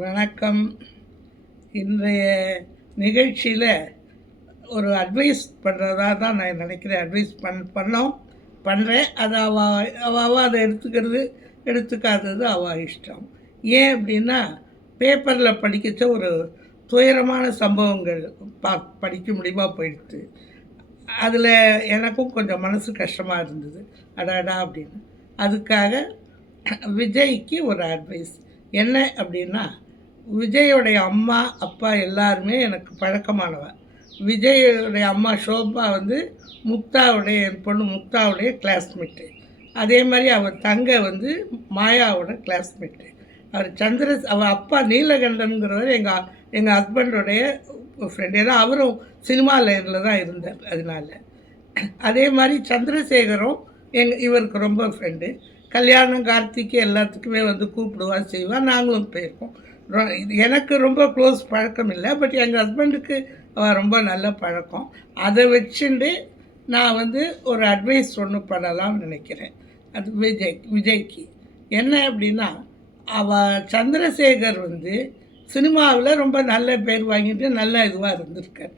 வணக்கம். இன்றைய நிகழ்ச்சியில் ஒரு அட்வைஸ் பண்ணுறதா தான் நான் நினைக்கிறேன். அட்வைஸ் பண்ணுறேன். அது அவள் அதை எடுத்துக்காதது அவள் இஷ்டம். ஏன் அப்படின்னா, பேப்பரில் படிக்கிற ஒரு துயரமான சம்பவங்கள் படிக்க முடியுமா போயிடுது. அதில் எனக்கும் கொஞ்சம் மனசு கஷ்டமாக இருந்தது. அடாடா அப்படின்னு. அதுக்காக விஜய்க்கு ஒரு அட்வைஸ் என்ன அப்படின்னா, விஜயோடைய அம்மா அப்பா எல்லாருமே எனக்கு பழக்கமானவ. விஜயோடைய அம்மா ஷோபா வந்து முக்தாவுடைய என் பொண்ணு முக்தாவுடைய கிளாஸ்மேட்டு. அதே மாதிரி அவள் தங்கை வந்து மாயாவோட கிளாஸ்மேட்டு. அவள் அப்பா நீலகண்டன்கிறவர் எங்கள் ஹஸ்பண்டோடைய ஃப்ரெண்ட். ஏன்னா அவரும் சினிமா லைனில் தான் இருந்தார். அதனால அதே மாதிரி சந்திரசேகரும் இவருக்கு ரொம்ப ஃப்ரெண்டு. கல்யாணம் கார்த்திக்கு எல்லாத்துக்குமே வந்து கூப்பிடுவா செய்வாள். நாங்களும் போயிருக்கோம். எனக்கு ரொம்ப க்ளோஸ் பழக்கம் இல்லை, பட் எங்கள் ஹஸ்பண்டுக்கு ரொம்ப நல்ல பழக்கம். அதை வச்சுட்டு நான் வந்து ஒரு அட்வைஸ் ஒன்று பண்ணலாம்னு நினைக்கிறேன். அது விஜய்க்கு என்ன அப்படின்னா, சந்திரசேகர் வந்து சினிமாவில் ரொம்ப நல்ல பேர் வாங்கிட்டு நல்ல இதுவாக இருந்திருக்கார்.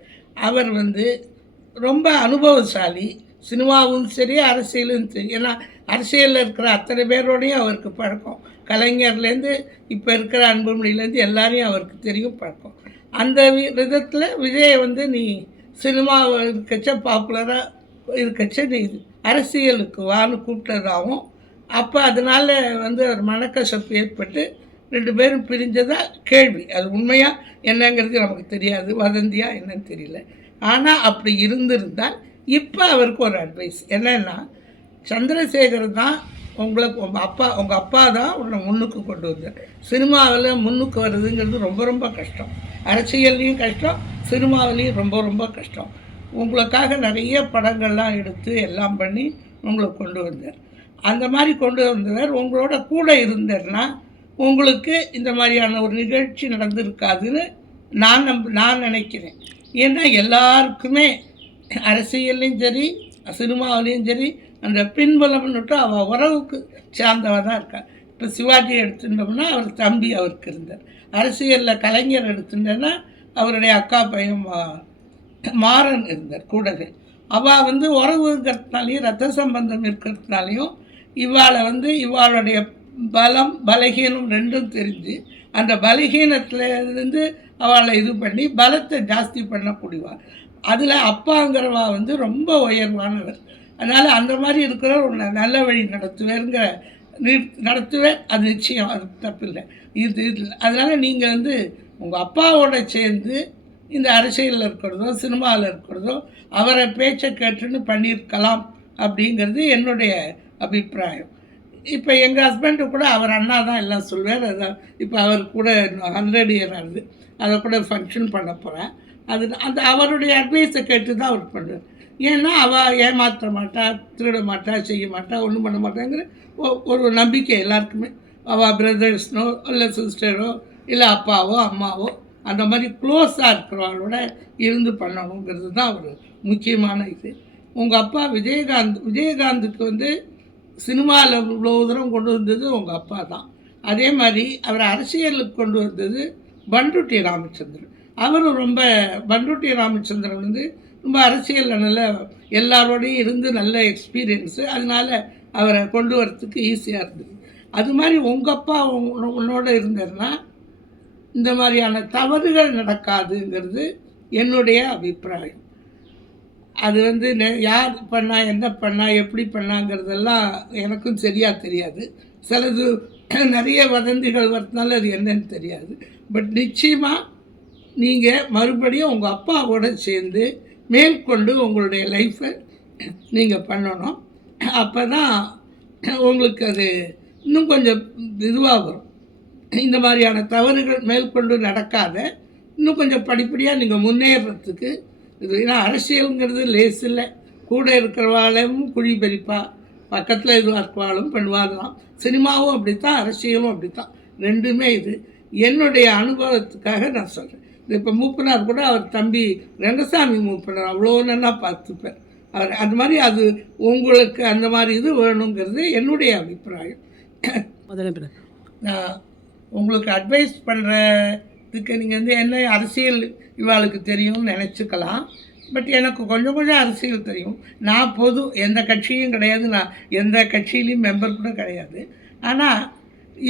அவர் வந்து ரொம்ப அனுபவசாலி. சினிமாவும் சரி அரசியலும் சரி. ஏன்னா அரசியலில் இருக்கிற அத்தனை பேரோடையும் அவருக்கு பழக்கம். கலைஞர்லேருந்து இப்போ இருக்கிற அன்புமணிலேருந்து எல்லாரையும் அவருக்கு தெரியும் பழக்கம். அந்த விதத்தில் விஜயை வந்து நீ சினிமா இருக்கச்ச பாப்புலராக இருக்கச்ச நீ அரசியலுக்கு வான்னு கூப்பிட்டதாகவும், அப்போ அதனால் வந்து ஒரு மனக்கசப்பு ஏற்பட்டு 2 பேரும் பிரிஞ்சதாக கேள்வி. அது உண்மையாக என்னங்கிறது நமக்கு தெரியாது, வதந்தியா என்னன்னு தெரியல. ஆனால் அப்படி இருந்திருந்தால் இப்போ அவருக்கு ஒரு அட்வைஸ் என்னென்னா, சந்திரசேகர் தான் உங்கள் அப்பா தான் உன்னை முன்னுக்கு கொண்டு வந்தார். சினிமாவில் முன்னுக்கு வர்றதுங்கிறது ரொம்ப ரொம்ப கஷ்டம். அரசியல்லையும் கஷ்டம், சினிமாவிலையும் ரொம்ப ரொம்ப கஷ்டம். உங்களுக்காக நிறைய படங்கள்லாம் எடுத்து எல்லாம் பண்ணி உங்களை கொண்டு வந்தார். அந்த மாதிரி கொண்டு வந்தவர் உங்களோட கூட இருந்தார்னா உங்களுக்கு இந்த மாதிரியான ஒரு நிகழ்ச்சி நடந்திருக்காதுன்னு நான் நினைக்கிறேன். ஏன்னா எல்லாருக்குமே அரசியல்லையும் சரி சினிமாவிலையும் சரி அந்த பின்புலம்னுட்டு அவள் உறவுக்கு சார்ந்தவள் தான் இருக்காள். இப்போ சிவாஜி எடுத்துட்டோம்னா அவர் தம்பி அவருக்கு இருந்தார். அரசியலில் கலைஞர் எடுத்துட்டேன்னா அவருடைய அக்கா பையன் மாறன் இருந்தார் கூடவே. அவள் வந்து உறவுங்கிறதுனாலையும் ரத்த சம்பந்தம் இருக்கிறதுனாலையும் இவாளை வந்து இவாளுடைய பலகீனம் ரெண்டும் தெரிஞ்சு அந்த பலகீனத்துலேருந்து அவளை இது பண்ணி பலத்தை ஜாஸ்தி பண்ணக்கூடியவா. அதில் அப்பாங்கிறவா வந்து ரொம்ப உயர்வானவர். அதனால் அந்த மாதிரி இருக்கிற ஒரு நல்ல வழி நடத்துவேன். அது நிச்சயம், அது தப்பில்லை. இது அதனால் நீங்கள் வந்து உங்கள் அப்பாவோட சேர்ந்து இந்த அரசியலில் இருக்கிறதோ சினிமாவில் இருக்கிறதோ அவரை பேச்சை கேட்டுன்னு பண்ணியிருக்கலாம் அப்படிங்கிறது என்னுடைய அபிப்பிராயம். இப்போ எங்கள் ஹஸ்பண்டு கூட அவர் அண்ணா தான் எல்லாம் சொல்வார். அதான் இப்போ அவர் கூட 100 இயர் ஆகுது. அதை கூட ஃபங்க்ஷன் பண்ண போகிறேன். அந்த அவருடைய அட்வைஸை கேட்டு தான் அவர் பண்ணுவார். ஏன்னா அவள் ஏமாற்ற மாட்டா, திருட மாட்டா, செய்ய மாட்டா, ஒன்றும் பண்ண மாட்டாங்கிற ஒரு நம்பிக்கை எல்லாருக்குமே. அவள் பிரதர்ஸ்னோ இல்லை சிஸ்டரோ இல்லை அப்பாவோ அம்மாவோ அந்த மாதிரி க்ளோஸாக இருக்கிறவங்களோட இருந்து பண்ணணுங்கிறது தான் ஒரு முக்கியமான இது. உங்கள் அப்பா விஜயகாந்துக்கு வந்து சினிமாவில் இவ்வளோ தூரம் கொண்டு வந்தது உங்கள் அப்பா தான். அதே மாதிரி அவரை அரசியலுக்கு கொண்டு வந்தது பண்ருட்டி ராமச்சந்திரன். அவரும் பண்ருட்டி ராமச்சந்திரன் வந்து ரொம்ப அரசியலில் நல்ல எல்லாரோடையும் இருந்து நல்ல எக்ஸ்பீரியன்ஸு. அதனால் அவரை கொண்டு வரத்துக்கு ஈஸியாக இருந்தது. அது மாதிரி உங்கள் அப்பா உன்னோட இருந்தாருன்னா இந்த மாதிரியான தவறுகள் நடக்காதுங்கிறது என்னுடைய அபிப்பிராயம். அது வந்து யார் பண்ணா, என்ன பண்ணா, எப்படி பண்ணாங்கிறதெல்லாம் எனக்கும் சரியாக தெரியாது. சிலது நிறைய வதந்திகள் வரதுனால அது என்னன்னு தெரியாது. பட் நிச்சயமாக நீங்கள் மறுபடியும் உங்கள் அப்பாவோட சேர்ந்து மேற்கொண்டு உங்களுடைய லைஃப்பை நீங்கள் பண்ணணும். அப்போ தான் உங்களுக்கு அது இன்னும் கொஞ்சம் இதுவாக வரும். இந்த மாதிரியான தவறுகள் மேற்கொண்டு நடக்காத இன்னும் கொஞ்சம் படிப்படியாக நீங்கள் முன்னேறத்துக்கு இது. ஏன்னா அரசியலுங்கிறது லேஸ் இல்லை. கூட இருக்கிறவாளும் குழி பறிப்பா, பக்கத்தில் இதுவாக இருக்கிறவாளும் பண்ணுவாங்களாம். சினிமாவும் அப்படித்தான், அரசியலும் அப்படித்தான். ரெண்டுமே இது என்னுடைய அனுபவத்துக்காக நான் சொல்கிறேன். இப்போ மூப்பனார் கூட அவர் தம்பி ரங்கசாமி மூப்பனார் அவ்வளோ நல்லா பார்த்துப்பார். அவர் அது மாதிரி அது உங்களுக்கு அந்த மாதிரி இது வேணுங்கிறது என்னுடைய அபிப்பிராயம். உங்களுக்கு அட்வைஸ் பண்ணுறதுக்கு நீங்கள் வந்து என்ன அரசியல் இவாளுக்கு தெரியும்னு நினச்சிக்கலாம். பட் எனக்கு கொஞ்சம் கொஞ்சம் அரசியல் தெரியும். நான் எந்த கட்சியும் கிடையாது, நான் எந்த கட்சியிலையும் மெம்பர் கூட கிடையாது. ஆனால்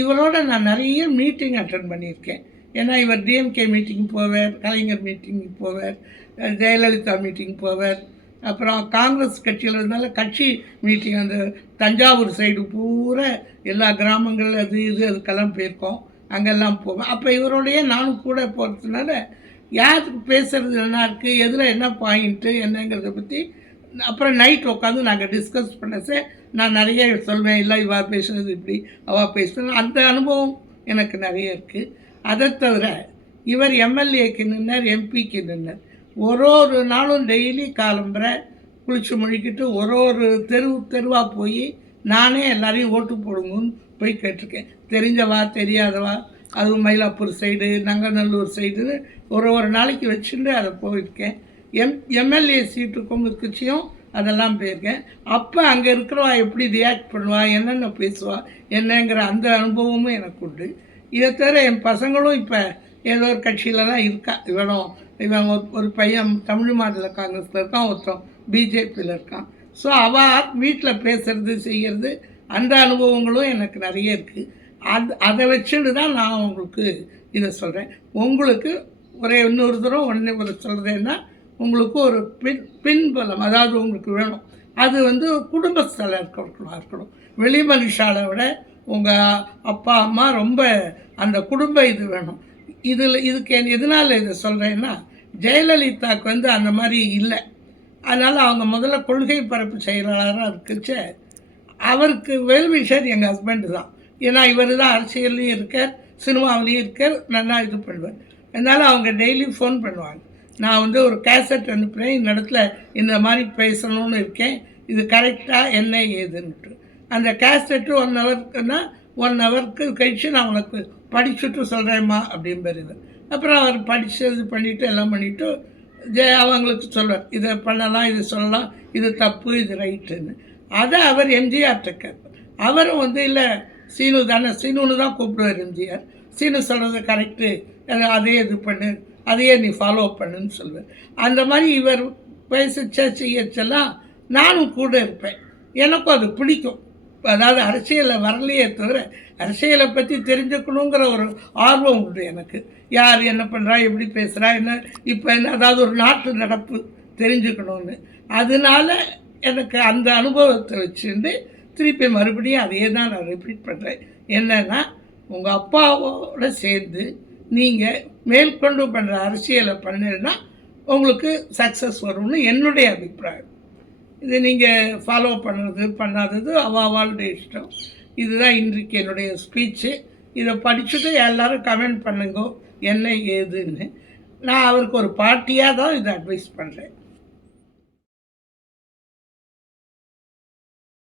இவரோட நான் நிறைய மீட்டிங் அட்டன் பண்ணியிருக்கேன். ஏன்னா இவர் டிஎம்கே மீட்டிங் போவார், கலைஞர் மீட்டிங் போவார், ஜெயலலிதா மீட்டிங் போவார். அப்புறம் காங்கிரஸ் கட்சியில் இருந்தால கட்சி மீட்டிங் அந்த தஞ்சாவூர் சைடு பூரா எல்லா கிராமங்கள் அதுக்கெல்லாம் போயிருக்கோம். அங்கெல்லாம் போவேன். அப்போ இவரோடையே நானும் கூட போகிறதுனால யாருக்கு பேசுகிறது என்ன இருக்குது, எதில் என்ன பாயிண்ட்டு என்னங்கிறத பற்றி அப்புறம் நைட் உட்காந்து நாங்கள் டிஸ்கஸ் பண்ண நான் நிறைய சொல்வேன். இல்லை இவா பேசுகிறது இப்படி, அவள் பேசுகிறது, அந்த அனுபவம் எனக்கு நிறைய இருக்குது. அதை தவிர இவர் எம்எல்ஏக்கு நின்னர், எம்பிக்கு நின்னர். ஒரு நாளும் டெய்லி காலம்பரை குளிச்சு முழிக்கிட்டு ஒரு தெருவாக போய் நானே எல்லாரையும் ஓட்டு போடுங்கன்னு போய் கேட்டிருக்கேன். தெரிஞ்சவா தெரியாதவா, அதுவும் மயிலாப்பூர் சைடு நங்கநல்லூர் சைடுன்னு ஒரு நாளைக்கு வச்சுட்டு அதை போயிருக்கேன். எம்எல்ஏ சீட்டுக்கும் கட்சியும் அதெல்லாம் போயிருக்கேன். அப்போ அங்கே இருக்கிறவா எப்படி ரியாக்ட் பண்ணுவா, என்னென்ன பேசுவா என்னங்கிற அந்த அனுபவமும் எனக்கு உண்டு. இதை தவிர என் பசங்களும் இப்போ ஏதோ ஒரு கட்சியில் தான் இருக்கா. இவன் ஒரு பையன் தமிழ் மாநில காங்கிரஸில் இருக்கான், ஒருத்தன் பிஜேபியில் இருக்கான். ஸோ அவள் வீட்டில் பேசுகிறது செய்கிறது அந்த அனுபவங்களும் எனக்கு நிறைய இருக்குது. அதை வச்சுட்டு தான் நான் உங்களுக்கு இதை சொல்கிறேன். உங்களுக்கு இன்னொரு தூரம் சொல்கிறதுன்னா உங்களுக்கு ஒரு பின்பலம், அதாவது உங்களுக்கு வேணும். அது வந்து குடும்பஸ்தல இருக்கணும். வெளி மனுஷாலை விட உங்கள் அப்பா அம்மா ரொம்ப அந்த குடும்ப இது வேணும். இதுக்கு எதனால் இதை சொல்கிறேன்னா, ஜெயலலிதாவுக்கு வந்து அந்த மாதிரி இல்லை. அதனால் அவங்க முதல்ல கொள்கை பரப்பு செயலாளராக இருக்குச்சு. அவருக்கு வெல்விஷர் எங்கள் ஹஸ்பண்டு தான். ஏன்னா இவர் தான் அரசியல்லையும் இருக்கார், சினிமாவிலையும் இருக்கார், நல்லா இது பண்ணுவார். அதனால் அவங்க டெய்லி ஃபோன் பண்ணுவாங்க. நான் வந்து ஒரு கேசட் அனுப்புகிறேன், இந்த இடத்துல இந்த மாதிரி பேசணும்னு இருக்கேன், இது கரெக்டாக என்ன ஏதுன்னுட்டு. அந்த கேசட்டு 1 ஹவருக்குன்னா 1 ஹவருக்கு கழித்து நான் உனக்கு படிச்சுட்டு சொல்கிறேம்மா அப்படின்பார். அப்புறம் அவர் படித்தது பண்ணிவிட்டு எல்லாம் பண்ணிவிட்டு அவங்களுக்கு சொல்வார், இதை பண்ணலாம், இது சொல்லலாம், இது தப்பு, இது ரைட்டுன்னு. அதை அவர் எம்ஜிஆர் இருக்கார். அவரும் வந்து இல்லை சீனு தானே, சீனுன்னு தான் கூப்பிடுவார் எம்ஜிஆர். சீனு சொல்கிறது கரெக்டு, அதே இது பண்ணு, அதையே நீ ஃபாலோ பண்ணுன்னு சொல்லுவார். அந்த மாதிரி இவர் செய்யச்செல்லாம் நானும் கூட இருப்பேன். எனக்கும் அது பிடிக்கும். அதாவது அரசியலில் வரலையே தவிர அரசியலை பற்றி தெரிஞ்சுக்கணுங்கிற ஒரு ஆர்வம் உண்டு எனக்கு. யார் என்ன பண்ணுறா, எப்படி பேசுகிறா, என்ன இப்போ என்ன, அதாவது ஒரு நாட்டு நடப்பு தெரிஞ்சுக்கணும்னு. அதனால எனக்கு அந்த அனுபவத்தை வச்சுட்டு திருப்பி மறுபடியும் அதையே தான் நான் ரிப்பீட் பண்ணுறேன். என்னென்னா, உங்கள் அப்பாவோட சேர்ந்து நீங்கள் மேற்கொண்டு பண்ணுற அரசியலை பண்ணினா உங்களுக்கு சக்ஸஸ் வரும்னு என்னுடைய அபிப்பிராயம். இது நீங்கள் ஃபாலோ பண்ணுறது பண்ணாதது அவாவாளுடைய இஷ்டம். இதுதான் இன்றைக்கு என்னுடைய ஸ்பீச்சு. இதை படிச்சுட்டு எல்லோரும் கமெண்ட் பண்ணுங்க என்ன ஏதுன்னு. நான் அவருக்கு ஒரு பார்ட்டியாக தான் இதை அட்வைஸ் பண்ணுறேன்.